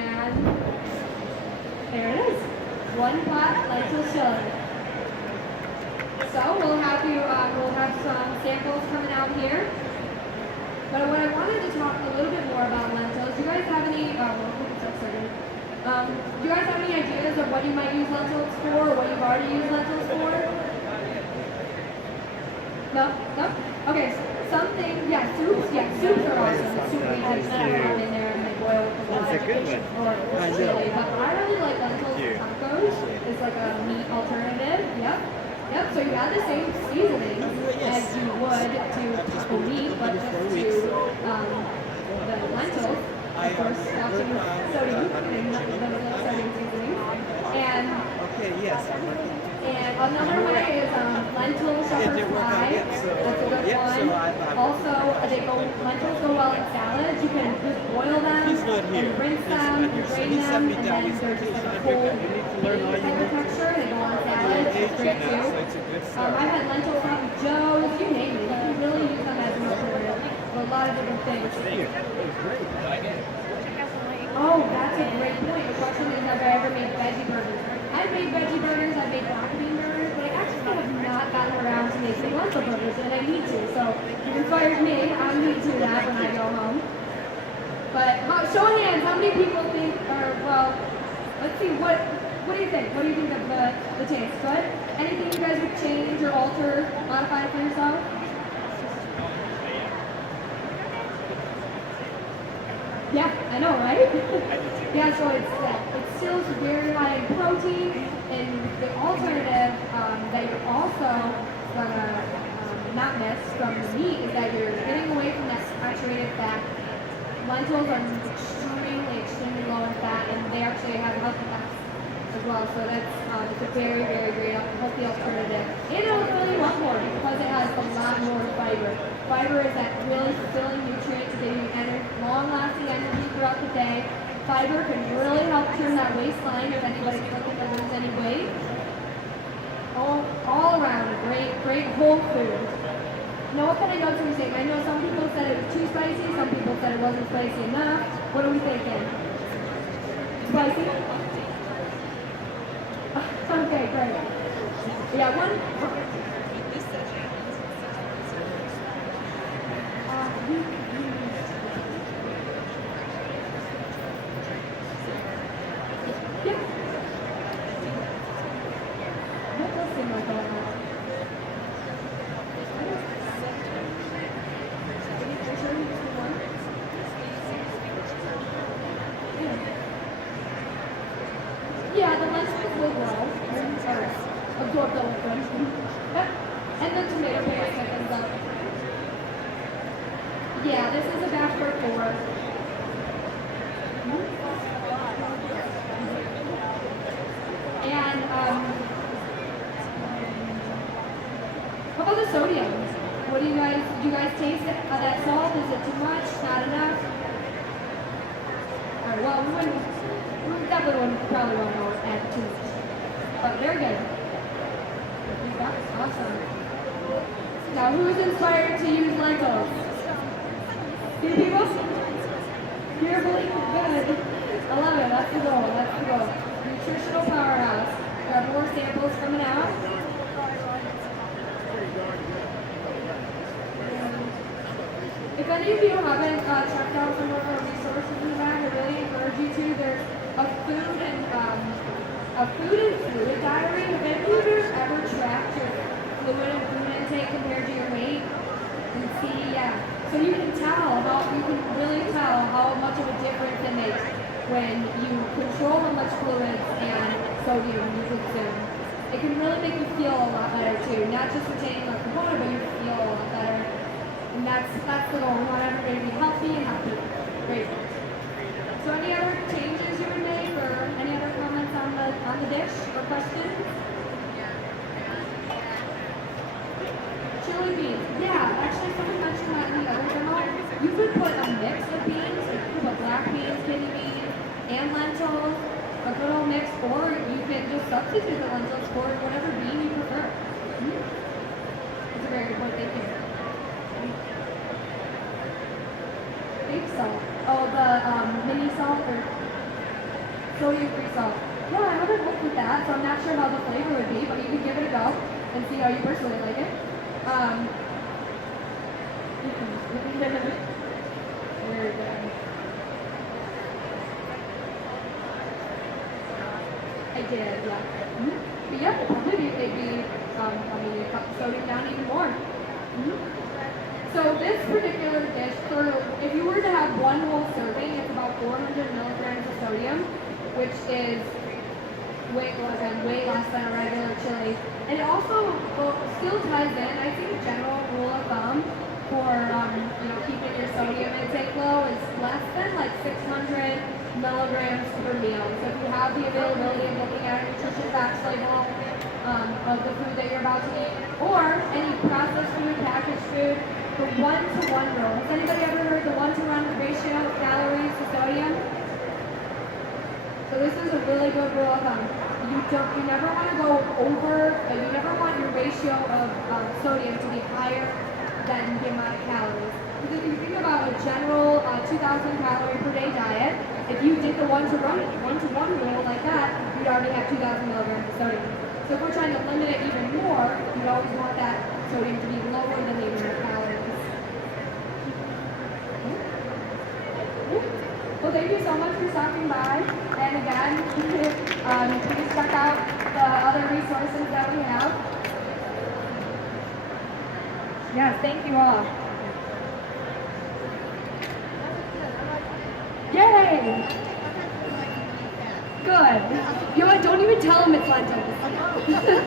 And there it is. One pot lentil chili. So we'll have some samples coming out here. But what I wanted to talk a little bit more about lentils. Do you guys have any? Do you guys have any ideas of what you might use lentils for, or what you've already used lentils for? No? No? Okay, something, soups are awesome. Soup we have them in there and they boil with a lot of fish or chili. But I really like lentils for tacos. It's like a meat alternative. Yep, so you add the same seasonings as you would to taco meat, but just to the lentils. Of course, watching sodium and the sodium seasoning. And another way is lentil shepherd's pie. That's a good one. Also, lentils go well in salads. You can just boil them and rinse them and drain them, and then they're just like a cold type of texture. They go on salads. It's great too. I've had lentil from Joe's, you name it. You can really use them as an alternative for a lot of different things. Oh, that's a great point. The question is, have I ever made veggie burgers? I've made veggie burgers, I've made black bean burgers, but I actually have not gotten around to making lentil burgers, and I need to. So you inspired me. I need to do that when I go home. But show of hands, how many people think, let's see, what do you think? What do you think of the taste? Good? Anything you guys would change or alter, modify for yourself? Yeah, I know, right? Yeah, so it's still very high in protein, and the alternative that you're also gonna not miss from the meat is that you're getting away from that saturated fat. Lentils are extremely low in fat, and they actually have healthy fats as well. So that's it's a very great healthy alternative. And it'll fill you up more because it has a lot more fiber. Fiber is that really fulfilling nutrient to give you long-lasting energy throughout the day. Fiber can really help trim that waistline if anybody's looking to lose any weight. All around a great whole food. Now, what kind of notes are we saying? I know some people said it was too spicy, some people said it wasn't spicy enough. What are we thinking? Spicy? Okay, great. Yeah, one. Yeah, the lentils will grow or absorb the liquid. Yep. And the tomato paste that ends up. Yeah, this is a batch for 4. And how about the sodium? What do you guys taste it? That salt? Is it too much? Not enough? Alright, well, we definitely probably won't know add too much. But very good. That's awesome. Now, who's inspired to use lentils? Few people? You're really good. I love it. That's the goal. That's the goal. Nutritional powerhouse. We have more samples coming out. If any of you haven't checked out some of our resources in the back, I really encourage you to. There's a food and fluid diary. Have any of you ever tracked your fluid and food intake compared to your weight? And see, so you can really tell how much of a difference it makes when you control how much fluids and sodium you consume. It can really make you feel a lot better too. Not just retaining a component, but you feel a lot better. And that's the goal. We want everybody to be healthy and happy. Great. So any other changes you would make or any other comments on the dish or questions? Chili beans. Yeah, actually someone mentioned that in the other demo. You could put a mix of beans. You could put black beans, kidney beans, and lentils. A good old mix, or you can just substitute the lentils for whatever bean you prefer. That's a very good point. Thank you. Big salt. Oh, the mini salt or sodium-free salt. Yeah, I haven't looked at that, so I'm not sure how the flavor would be, but you can give it a go and see how you personally like it. Very good. I did, yeah. But yeah, probably maybe cut the sodium down even more. So this particular dish, if you were to have one whole serving, it's about 400 milligrams of sodium, which is way less than a regular chili. And it also still ties in, I think a general rule of thumb for keeping your sodium intake low is less than like 600 milligrams per meal. So if you have the availability of looking at a nutrition facts label of the food that you're about to eat, or any processed food, packaged food, the 1-to-1 rule. Has anybody ever heard the 1-to-1 ratio of calories to sodium? So this is a really good rule of thumb. You never want to go over, you never want your ratio of sodium to be higher than the amount of calories. Because if you think about a general 2,000 calorie per day diet, if you did the 1-to-1 rule like that, you'd already have 2,000 milligrams of sodium. So if we're trying to limit it even more, you'd always want that sodium to be lower than the amount of calories. Well, thank you so much for stopping by. And again, please check out the other resources that we have. Yes, thank you all. Yay! Good. You know what? Don't even tell them it's lentils.